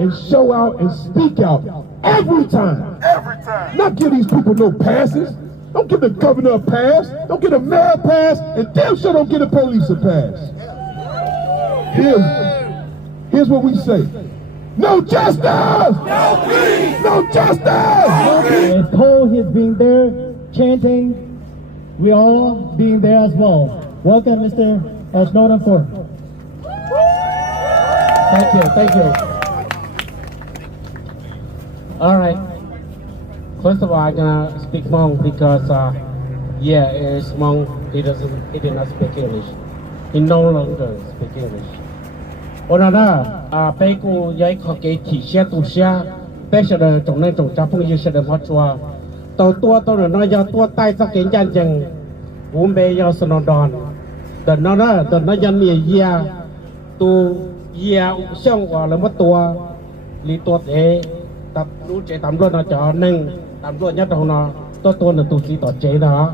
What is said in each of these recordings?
and show out and speak out every time. Every time. Not give these people no passes. Don't give the governor a pass. Don't give the mayor a pass. And damn sure don't give the police a pass. Here's what we say. No justice! No peace! No justice! No peace! As Cole has been there chanting, we all being there as well. Welcome, Mr. Snowden for. Thank you. All right. First of all, I'm gonna speak Hmong because, it's Hmong. He did not speak English. He no longer speak English. Bây cô giấy khó kế chỉ xe tù xe, bây giờ là trong này trong cha phong như sẽ được hóa chua. Tàu là nói do tua tay sa kiến chân chừng, vốn bây giờ sân đòn. Tần nó dân mía tu xong qua là mất tua, lý tua thế, tập lũ chế tắm luôn nó cho nâng, tắm luôn nhất đâu nó, tua là tu sĩ tỏ chế đó.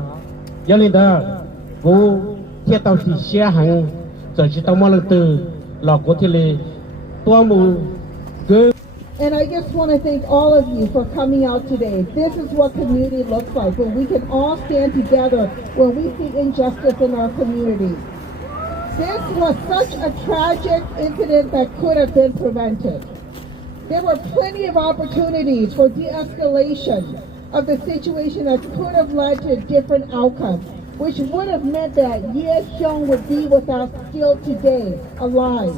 Giờ lên đó, cô thiết tàu chỉ xe hàng, rồi chỉ tàu mua lần từ. And I just want to thank all of you for coming out today. This is what community looks like, when we can all stand together when we see injustice in our community. This was such a tragic incident that could have been prevented. There were plenty of opportunities for de-escalation of the situation that could have led to a different outcome, which would have meant that Xiong would be with us still today, alive.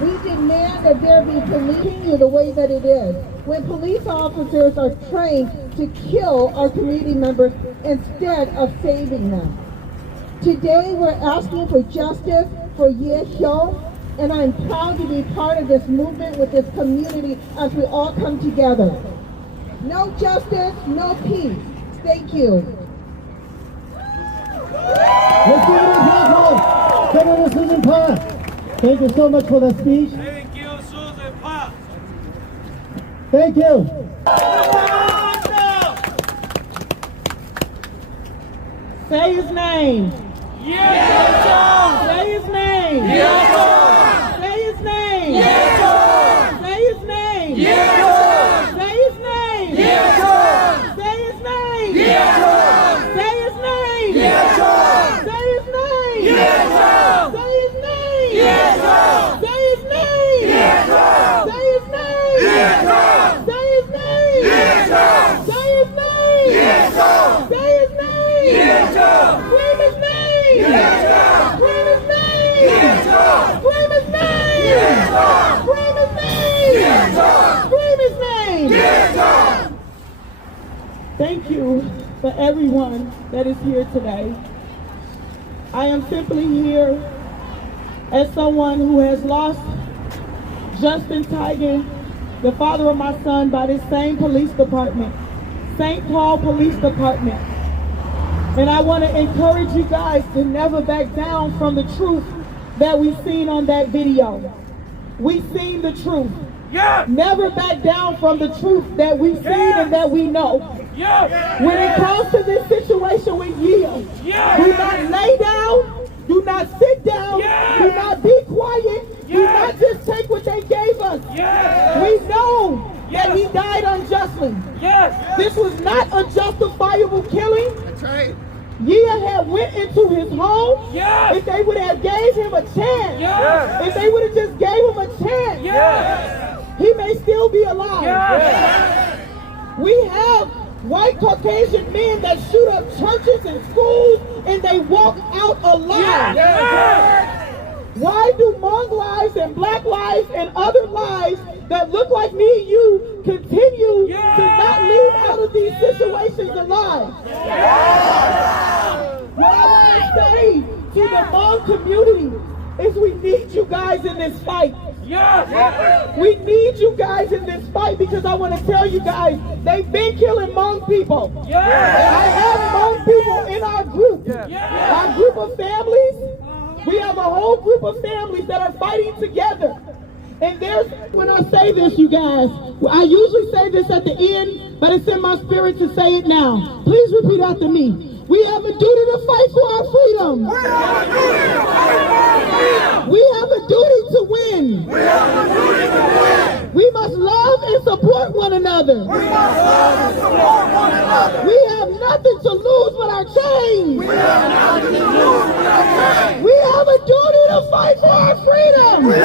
We demand that there be police continue the way that it is, when police officers are trained to kill our community members instead of saving them. Today we're asking for justice for Xiong, and I'm proud to be part of this movement with this community as we all come together. No justice, no peace. Thank you. Let's give it a applause. Senator Susan Park. Thank you so much for the speech. Thank you, Susan Park. Thank you. Say his name. Xiong. Say his name. Xiong. Say his name. Xiong. Say his name. Xiong. Say his name. Xiong. Say his name. Xiong. Say his name. Xiong. Say his name. Xiong. Say his name. Xiong. Say his name. Xiong. Say his name. Xiong. Say his name. Xiong. Say his name. Xiong. Say his name. Xiong. Scream his name. Xiong. Scream his name. Xiong. Scream his name. Xiong. Scream his name. Xiong. Scream his name. Xiong. Thank you for everyone that is here today. I am simply here as someone who has lost Justin Tigan, the father of my son, by this same police department, St. Paul Police Department. And I want to encourage you guys to never back down from the truth that we've seen on that video. We've seen the truth. Yes. Never back down from the truth that we've seen and that we know. Yes. When it comes to this situation with Xiong, Yes. do not lay down, do not sit down, Yes. do not be quiet, do Yes. not just take what they gave us. Yes. We know that Yes. he died unjustly. Yes. This was not a justifiable killing. That's right. Had went into his home, Yes. if they would have gave him a chance, Yes. if they would have just gave him a chance, Yes. he may still be alive. Yes. We have white Caucasian men that shoot up churches and schools and they walk out alive. Yes. Why do Hmong lives and black lives and other lives that look like me and you continue to not leave out of these situations alive? What I want to say to the Hmong community is we need you guys in this fight. Yes. We need you guys in this fight because I want to tell you guys, they've been killing Hmong people. Yes. I have Hmong people in our group. Yes. Our group of families, we have a whole group of families that are fighting together. And when I say this, you guys, I usually say this at the end, but it's in my spirit to say it now. Please repeat after me. We have a duty to fight for our freedom. We have a duty to win. We must love and support one another. We have nothing to lose but our chains. We have a duty to fight for our freedom. We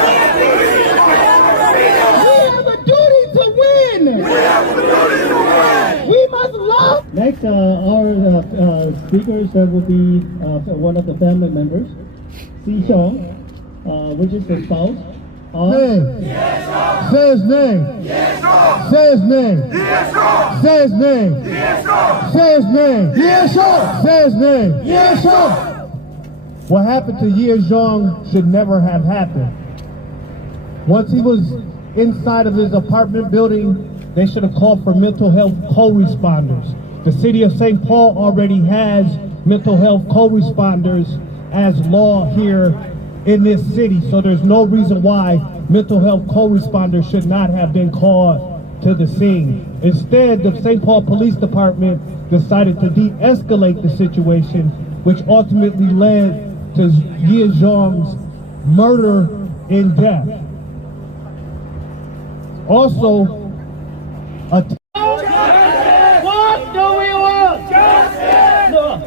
have a duty to win. We must love. Next, our speakers will be one of the family members, Xiong, which is the spouse of... Name. Say his name. Say his name. Say his name. Say his name. Say his name. What happened to Xiong should never have happened. Once he was inside of his apartment building, they should have called for mental health co-responders. The city of St. Paul already has mental health co-responders as law here in this city, so there's no reason why mental health co-responders should not have been called to the scene. Instead, the St. Paul Police Department decided to de-escalate the situation, which ultimately led to Xiong's murder and death. Also, What do we want? Justice! No.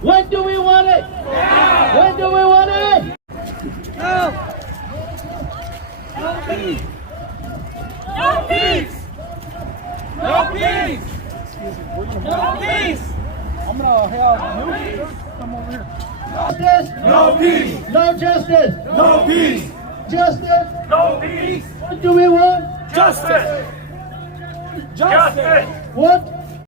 When do we want it? Now! When do we want it? No peace! No peace! No peace! No peace! I'm gonna have you come over here. Justice? No peace! No justice? No peace! Justice? No peace! What do we want? Justice! Justice! What